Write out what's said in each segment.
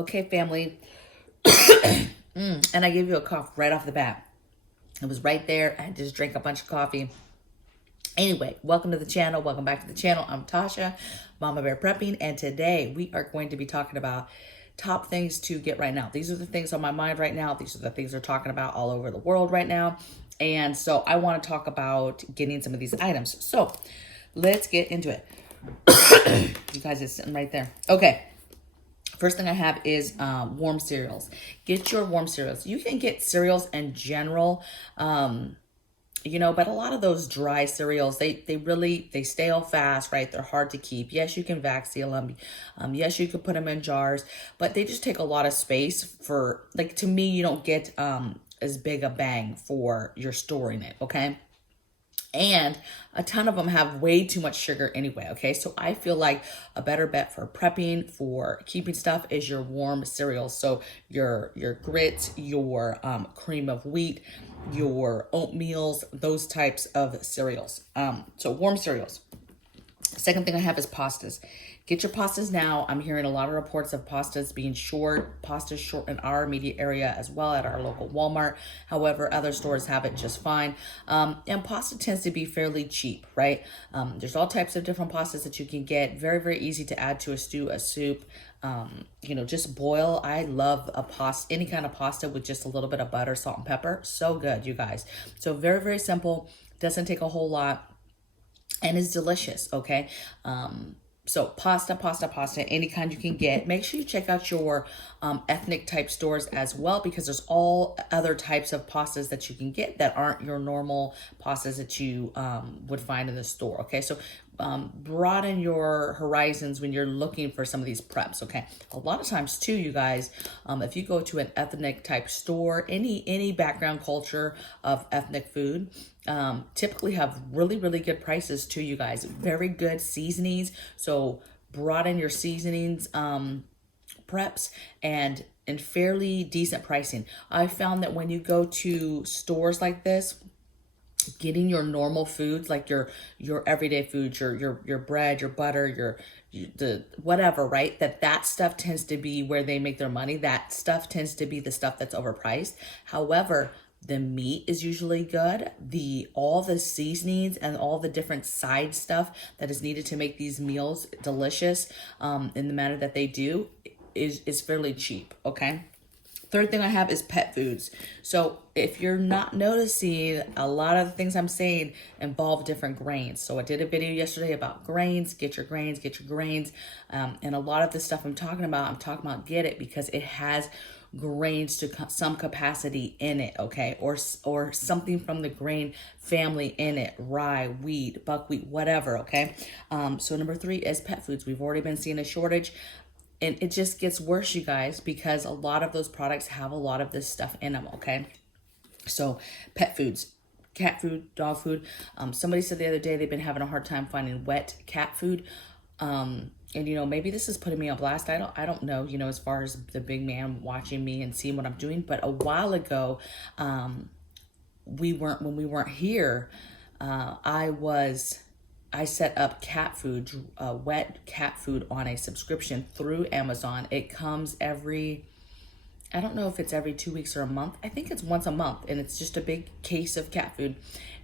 Okay, family. And I gave you a cough right off the bat. It was right there. I just drank a bunch of coffee. Anyway, welcome to the channel. Welcome back to the channel. I'm Tasha, Mama Bear Prepping, and today we are going to be talking about top things to get right now. These are the things on my mind right now. These are the things they're talking about all over the world right now. And so I want to talk about getting some of these items. So let's get into it. You guys, it's sitting right there. Okay. First thing I have is warm cereals. Get your warm cereals. You can get cereals in general, but a lot of those dry cereals, they stale fast, right? They're hard to keep. Yes, you can vac seal them. Yes, you could put them in jars, but they just take a lot of space for, like, to me, you don't get as big a bang for your storing it, okay? And a ton of them have way too much sugar anyway, okay? So I feel like a better bet for prepping, for keeping stuff, is your warm cereals. So your grits, your cream of wheat, your oatmeals, those types of cereals. So warm cereals. Second thing I have is pastas. Get your pastas now. I'm hearing a lot of reports of pastas being short. Pastas short in our immediate area as well at our local Walmart. However, other stores have it just fine. And pasta tends to be fairly cheap, right? There's all types of different pastas that you can get. Very, very easy to add to a stew, a soup. Just boil. I love any kind of pasta with just a little bit of butter, salt, and pepper. So good, you guys. So very, very simple. Doesn't take a whole lot. And is delicious, okay? So pasta, any kind you can get. Make sure you check out your ethnic type stores as well, because there's all other types of pastas that you can get that aren't your normal pastas that you would find in the store, okay? So broaden your horizons when you're looking for some of these preps, okay? A lot of times too, you guys, if you go to an ethnic type store, any background culture of ethnic food, typically have really, really good prices too, you guys. Very good seasonings. So broaden your seasonings, preps, and fairly decent pricing. I found that when you go to stores like this, getting your normal foods, like your everyday foods, your bread, your butter, the whatever, right? That stuff tends to be where they make their money. That stuff tends to be the stuff that's overpriced. However, the meat is usually good. All the seasonings and all the different side stuff that is needed to make these meals delicious, in the manner that they do, is fairly cheap, okay? Third thing I have is pet foods. So if you're not noticing, a lot of the things I'm saying involve different grains. So I did a video yesterday about grains. Get your grains, get your grains. And a lot of the stuff I'm talking about get it because it has grains to some capacity in it, okay? Or something from the grain family in it, rye, wheat, buckwheat, whatever, okay? So number 3 is pet foods. We've already been seeing a shortage. And it just gets worse, you guys, because a lot of those products have a lot of this stuff in them, okay? So pet foods, cat food, dog food. Somebody said the other day they've been having a hard time finding wet cat food. And, maybe this is putting me on blast. I don't know, as far as the big man watching me and seeing what I'm doing. But a while ago, when we weren't here, I set up cat food, wet cat food on a subscription through Amazon. It comes I don't know if it's every 2 weeks or a month. I think it's once a month, and it's just a big case of cat food.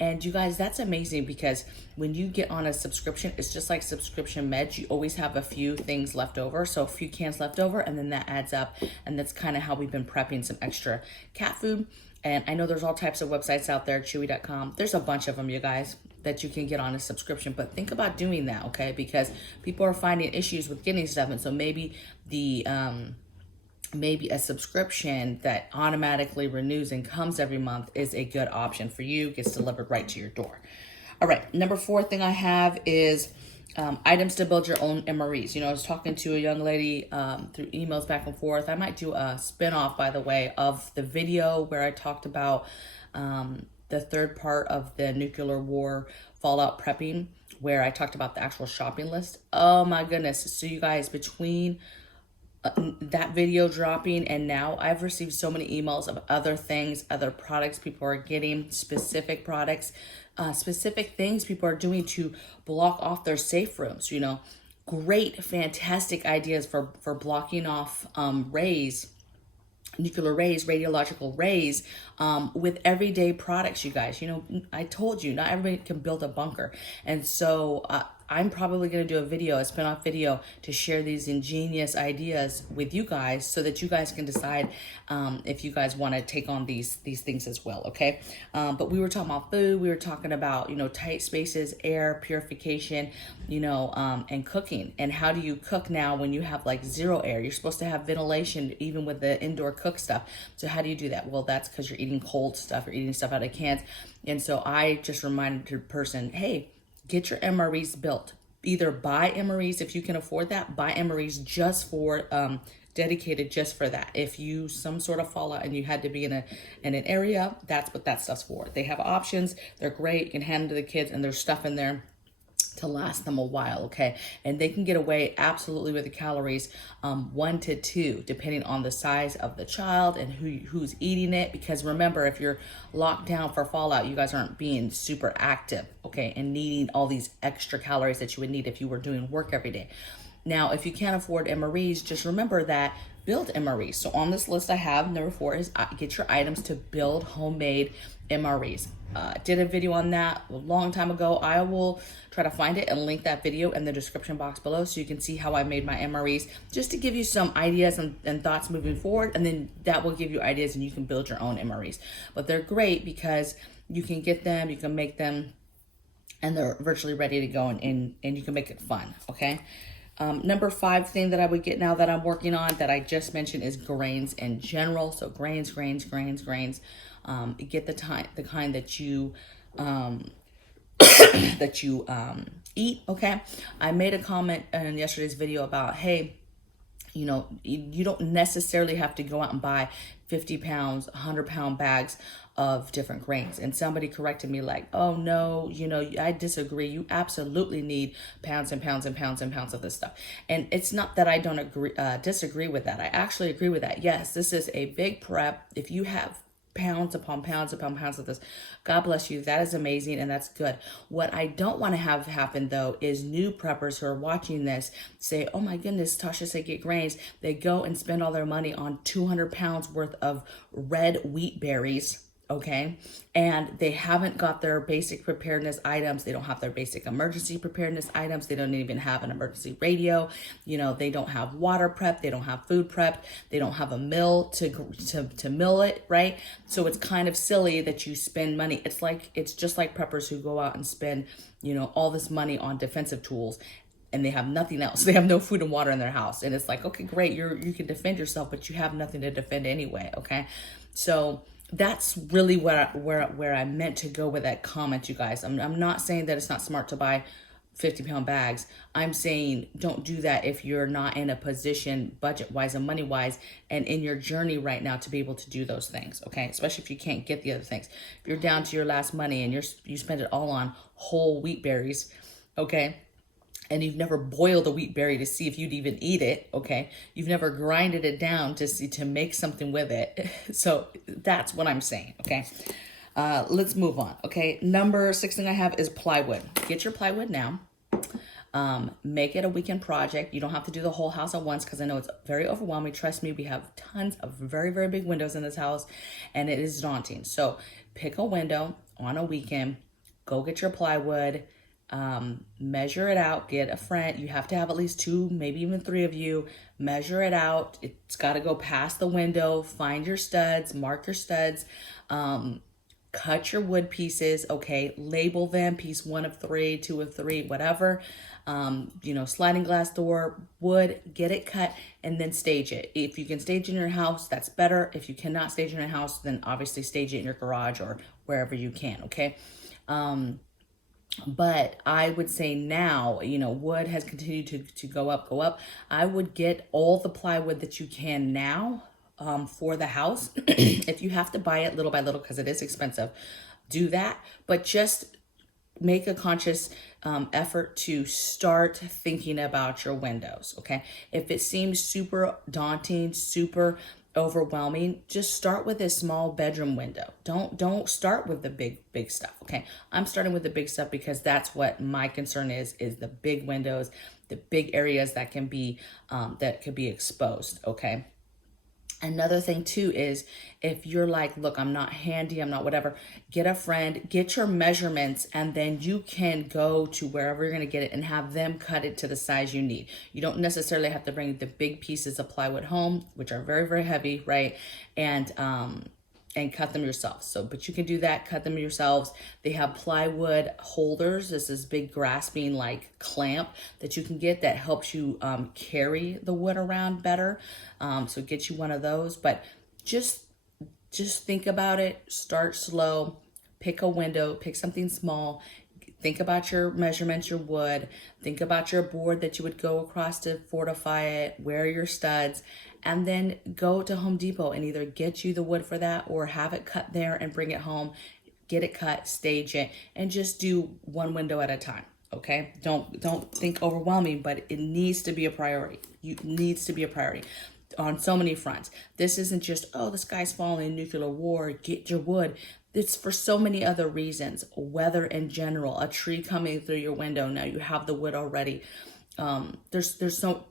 And you guys, that's amazing, because when you get on a subscription, it's just like subscription meds. You always have a few things left over. So a few cans left over, and then that adds up. And that's kind of how we've been prepping some extra cat food. And I know there's all types of websites out there, chewy.com. There's a bunch of them, you guys, that you can get on a subscription. But think about doing that, okay? Because people are finding issues with getting stuff. And so maybe maybe a subscription that automatically renews and comes every month is a good option for you. Gets delivered right to your door. All right, number 4 thing I have is items to build your own MREs. I was talking to a young lady through emails back and forth. I might do a spinoff, by the way, of the video where I talked about the third part of the nuclear war fallout prepping, where I talked about the actual shopping list. Oh my goodness. So you guys, between that video dropping and now, I've received so many emails of other things, other products people are getting, specific products, specific things people are doing to block off their safe rooms, great, fantastic ideas for blocking off rays, nuclear rays, radiological rays, with everyday products, you guys. You know, I told you, not everybody can build a bunker. And so I'm probably going to do a video, a spin-off video, to share these ingenious ideas with you guys so that you guys can decide if you guys want to take on these things as well, okay? But we were talking about food, we were talking about, you know, tight spaces, air, purification, you know, and cooking. And how do you cook now when you have like zero air? You're supposed to have ventilation even with the indoor cook stuff. So how do you do that? Well, that's because you're eating cold stuff, you're eating stuff out of cans. And so I just reminded the person, hey, get your MREs built. Either buy MREs if you can afford that, buy MREs just for dedicated just for that. If you some sort of fallout and you had to be in an area, that's what that stuff's for. They have options, they're great, you can hand them to the kids, and there's stuff in there to last them a while, okay? And they can get away absolutely with the calories, 1 to 2, depending on the size of the child and who's eating it. Because remember, if you're locked down for fallout, you guys aren't being super active, okay? And needing all these extra calories that you would need if you were doing work every day. Now, if you can't afford MREs, just remember that build MREs. So on this list I have, number 4 is get your items to build homemade MREs. Did a video on that a long time ago. I will try to find it and link that video in the description box below so you can see how I made my MREs, just to give you some ideas and thoughts moving forward. And then that will give you ideas and you can build your own MREs. But they're great because you can get them, you can make them, and they're virtually ready to go, and you can make it fun, okay? Number 5 thing that I would get now that I'm working on that I just mentioned is grains in general. So grains. Get the kind that you that you eat, okay? I made a comment in yesterday's video about, hey, you know, you don't necessarily have to go out and buy 50 pounds, 100-pound bags of different grains. And somebody corrected me like, oh no, you know, I disagree. You absolutely need pounds and pounds and pounds and pounds of this stuff. And it's not that I don't disagree with that. I actually agree with that. Yes, this is a big prep. If you have pounds upon pounds upon pounds of this, God bless you. That is amazing and that's good. What I don't want to have happen though is new preppers who are watching this say, oh my goodness, Tasha said get grains. They go and spend all their money on 200 pounds worth of red wheat berries, okay? And they haven't got their basic preparedness items. They don't have their basic emergency preparedness items. They don't even have an emergency radio. You know, they don't have water prep. They don't have food prep. They don't have a mill to mill it, right? So it's kind of silly that you spend money. It's just like preppers who go out and spend, you know, all this money on defensive tools and they have nothing else. They have no food and water in their house. And it's like, okay, great. You can defend yourself, but you have nothing to defend anyway. Okay. So that's really where I meant to go with that comment, you guys. I'm not saying that it's not smart to buy 50-pound bags. I'm saying don't do that if you're not in a position budget-wise and money-wise and in your journey right now to be able to do those things, okay? Especially if you can't get the other things. If you're down to your last money and you spend it all on whole wheat berries, okay? And you've never boiled a wheat berry to see if you'd even eat it, okay? You've never grinded it down to make something with it. So that's what I'm saying, okay? Let's move on, okay? Number 6 thing I have is plywood. Get your plywood now. Make it a weekend project. You don't have to do the whole house at once because I know it's very overwhelming. Trust me, we have tons of very, very big windows in this house and it is daunting. So pick a window on a weekend, go get your plywood, measure it out, get a friend. You have to have at least 2, maybe even 3 of you. Measure it out. It's got to go past the window. Find your studs, mark your studs, cut your wood pieces, okay? Label them, piece 1 of 3, 2 of 3, whatever. You know, sliding glass door, wood, get it cut, and then stage it. If you can stage in your house, that's better. If you cannot stage in your house, then obviously stage it in your garage or wherever you can, okay? But I would say now, you know, wood has continued to go up. I would get all the plywood that you can now for the house. If you have to buy it little by little because it is expensive, do that. But just make a conscious effort to start thinking about your windows, okay? If it seems super daunting, super overwhelming, just start with a small bedroom window. Don't start with the big stuff. Okay, I'm starting with the big stuff because that's what my concern is the big windows, the big areas that can be that could be exposed. Okay. Another thing too is if you're like, look, I'm not handy, I'm not whatever, get a friend, get your measurements, and then you can go to wherever you're going to get it and have them cut it to the size you need. You don't necessarily have to bring the big pieces of plywood home, which are very, very heavy, right? And cut them yourself. So, but you can do that, cut them yourselves. They have plywood holders. This is big grasping like clamp that you can get that helps you carry the wood around better. So get you one of those, but just think about it, start slow, pick a window, pick something small, think about your measurements, your wood, think about your board that you would go across to fortify it, wear your studs, and then go to Home Depot and either get you the wood for that or have it cut there and bring it home, get it cut, stage it, and just do one window at a time. Okay, don't think overwhelming, but it needs to be a priority. It needs to be a priority on so many fronts. This isn't just, oh, the sky's falling, nuclear war, get your wood. It's for so many other reasons. Weather in general, a tree coming through your window. Now you have the wood already. There's so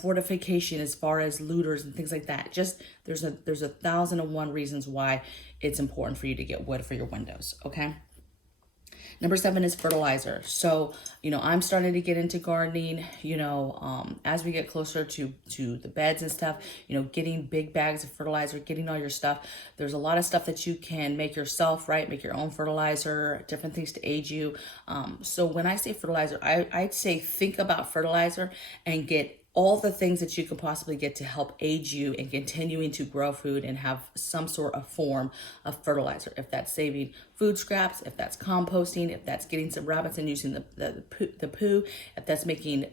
fortification as far as looters and things like that. Just there's 1,001 reasons why it's important for you to get wood for your windows. Okay. Number 7 is fertilizer. So, I'm starting to get into gardening, as we get closer to the beds and stuff, getting big bags of fertilizer, getting all your stuff. There's a lot of stuff that you can make yourself, right? Make your own fertilizer, different things to aid you. So when I say fertilizer, I'd say think about fertilizer and get all the things that you could possibly get to help aid you in continuing to grow food and have some sort of form of fertilizer. If that's saving food scraps, if that's composting, if that's getting some rabbits and using the poo, if that's making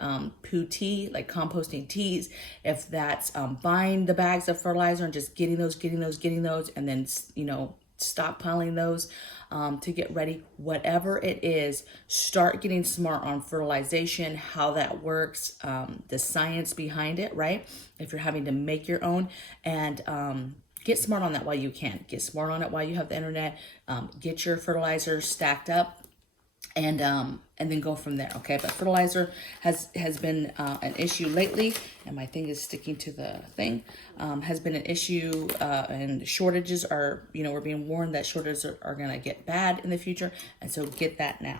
poo tea, like composting teas, if that's buying the bags of fertilizer and just getting those, and then, stockpiling those to get ready. Whatever it is, start getting smart on fertilization, how that works, the science behind it, right? If you're having to make your own, and get smart on that while you can. Get smart on it while you have the internet. Get your fertilizer stacked up, and then go from there. Okay, but fertilizer has been an issue lately, and my thing is sticking to the thing. Has been an issue, and shortages are, we're being warned that shortages are gonna get bad in the future, and so get that now.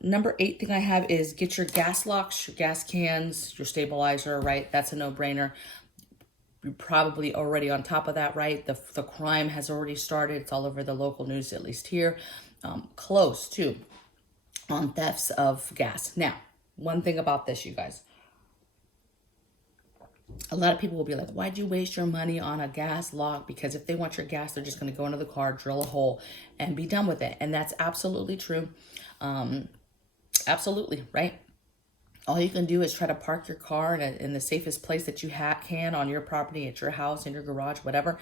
Number 8 thing I have is get your gas locks, your gas cans, your stabilizer, right? That's a no-brainer. You're probably already on top of that, right? The crime has already started. It's all over the local news, at least here. Close too, on thefts of gas. Now, one thing about this, you guys. A lot of people will be like, why'd you waste your money on a gas lock? Because if they want your gas, they're just going to go into the car, drill a hole, and be done with it. And that's absolutely true. Absolutely, right? All you can do is try to park your car in the safest place that you can on your property, at your house, in your garage, whatever,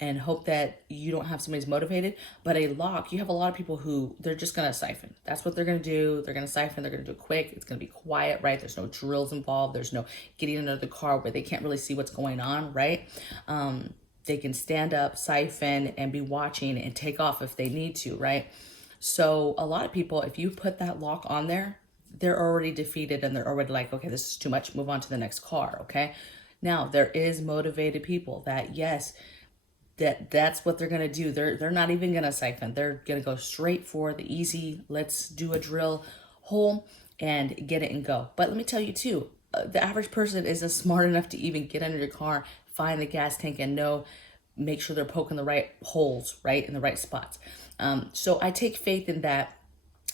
and hope that you don't have somebody's motivated. But a lock, you have a lot of people who they're just going to siphon. That's what they're going to do. They're going to siphon. They're going to do it quick. It's going to be quiet, right? There's no drills involved. There's no getting under the car where they can't really see what's going on, right? They can stand up, siphon, and be watching and take off if they need to, right? So a lot of people, if you put that lock on there, they're already defeated and they're already like, okay, this is too much, move on to the next car, okay? Now, there is motivated people that, yes, that's what they're gonna do. They're not even gonna siphon. They're gonna go straight for the easy, let's do a drill hole and get it and go. But let me tell you too, the average person isn't smart enough to even get under your car, find the gas tank, and make sure they're poking the right holes, right, in the right spots. So I take faith in that.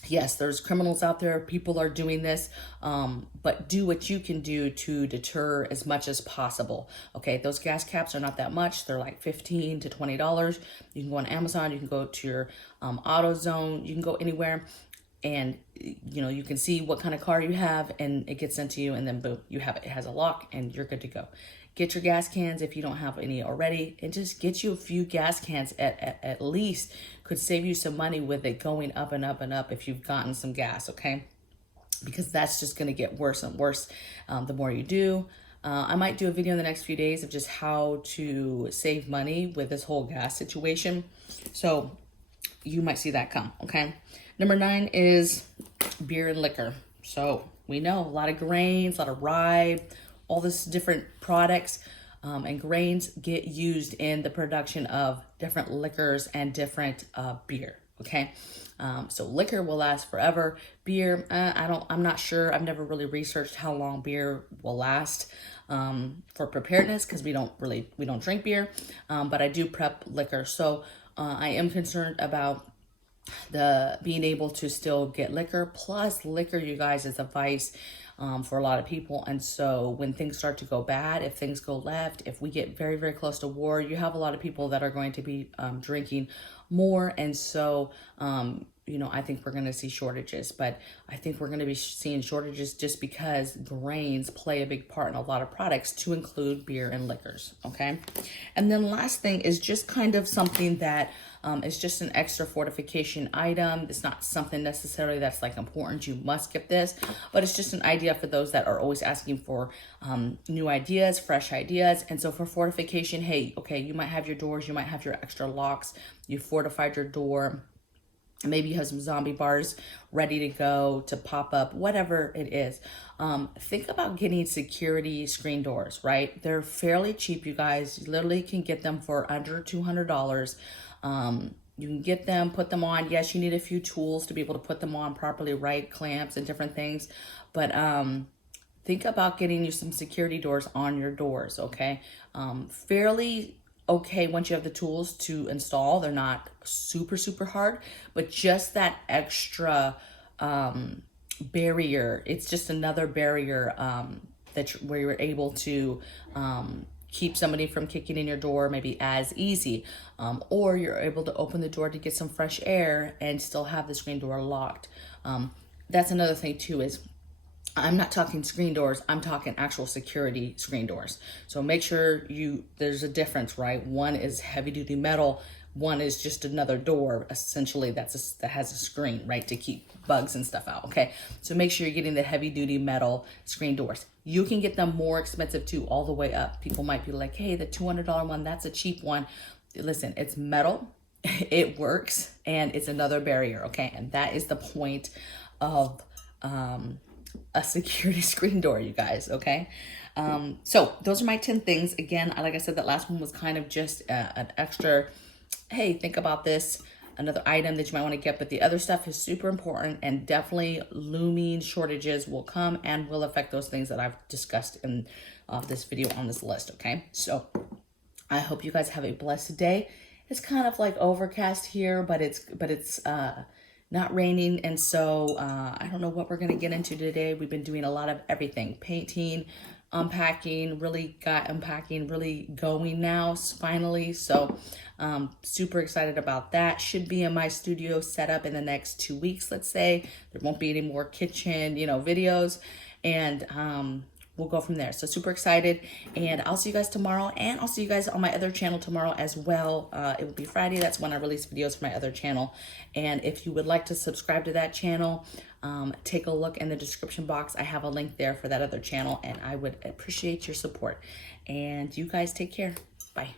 Yes, there's criminals out there. People are doing this, but do what you can do to deter as much as possible. Okay, those gas caps are not that much. They're like $15 to $20. You can go on Amazon. You can go to your AutoZone. You can go anywhere, and you can see what kind of car you have, and it gets sent to you, and then boom, you have it. It has a lock, and you're good to go. Get your gas cans if you don't have any already, and just get you a few gas cans at least. Could save you some money with it going up and up and up if you've gotten some gas, okay? Because that's just going to get worse and worse the more you do. I might do a video in the next few days of just how to save money with this whole gas situation. So you might see that come, okay? Number 9 is beer and liquor. So we know a lot of grains, a lot of rye, all this different products and grains get used in the production of different liquors and different beer, okay? So liquor will last forever. Beer, I'm not sure. I've never really researched how long beer will last for preparedness, because we don't drink beer, but I do prep liquor. So I am concerned about the being able to still get liquor. Plus liquor, you guys, is a vice for a lot of people. And so when things start to go bad, if things go left, if we get very, very close to war, you have a lot of people that are going to be drinking more. And so, you know, I think we're going to see shortages, but I think we're going to be seeing shortages just because grains play a big part in a lot of products, to include beer and liquors, okay? And then last thing is just kind of something that is just an extra fortification item. It's not something necessarily that's like important, you must get this, but it's just an idea for those that are always asking for new ideas, fresh ideas. And so for fortification, hey, okay, you might have your doors, you might have your extra locks, you fortified your door, maybe you have some zombie bars ready to go to pop up, whatever it is. Think about getting security screen doors, right? They're fairly cheap, you guys. You literally can get them for under $200. You can get them, put them on. Yes, you need a few tools to be able to put them on properly, right? Clamps and different things. But think about getting you some security doors on your doors, okay? Fairly okay once you have the tools to install. They're not super, super hard, but just that extra barrier. It's just another barrier where you're able to keep somebody from kicking in your door maybe as easy, or you're able to open the door to get some fresh air and still have the screen door locked. That's another thing too, is I'm not talking screen doors, I'm talking actual security screen doors. So make sure there's a difference, right? One is heavy duty metal, one is just another door, essentially, that has a screen, right, to keep bugs and stuff out, okay? So make sure you're getting the heavy duty metal screen doors. You can get them more expensive too, all the way up. People might be like, hey, the $200 one, that's a cheap one. Listen, it's metal, it works, and it's another barrier, okay? And that is the point of a security screen door, you guys, okay? So those are my 10 things. Again, like I said, that last one was kind of just an extra, hey, think about this, another item that you might want to get, but the other stuff is super important, and definitely looming shortages will come and will affect those things that I've discussed in this video on this list, okay? So I hope you guys have a blessed day. It's kind of like overcast here, but it's not raining, and so I don't know what we're gonna get into today. We've been doing a lot of everything, painting, unpacking, really got unpacking really going now, finally. So super excited about that. Should be in my studio set up in the next 2 weeks, let's say. There won't be any more kitchen, videos, and we'll go from there. So super excited, and I'll see you guys tomorrow, and I'll see you guys on my other channel tomorrow as well. It will be Friday. That's when I release videos for my other channel. And if you would like to subscribe to that channel, take a look in the description box. I have a link there for that other channel, and I would appreciate your support. And you guys take care. Bye.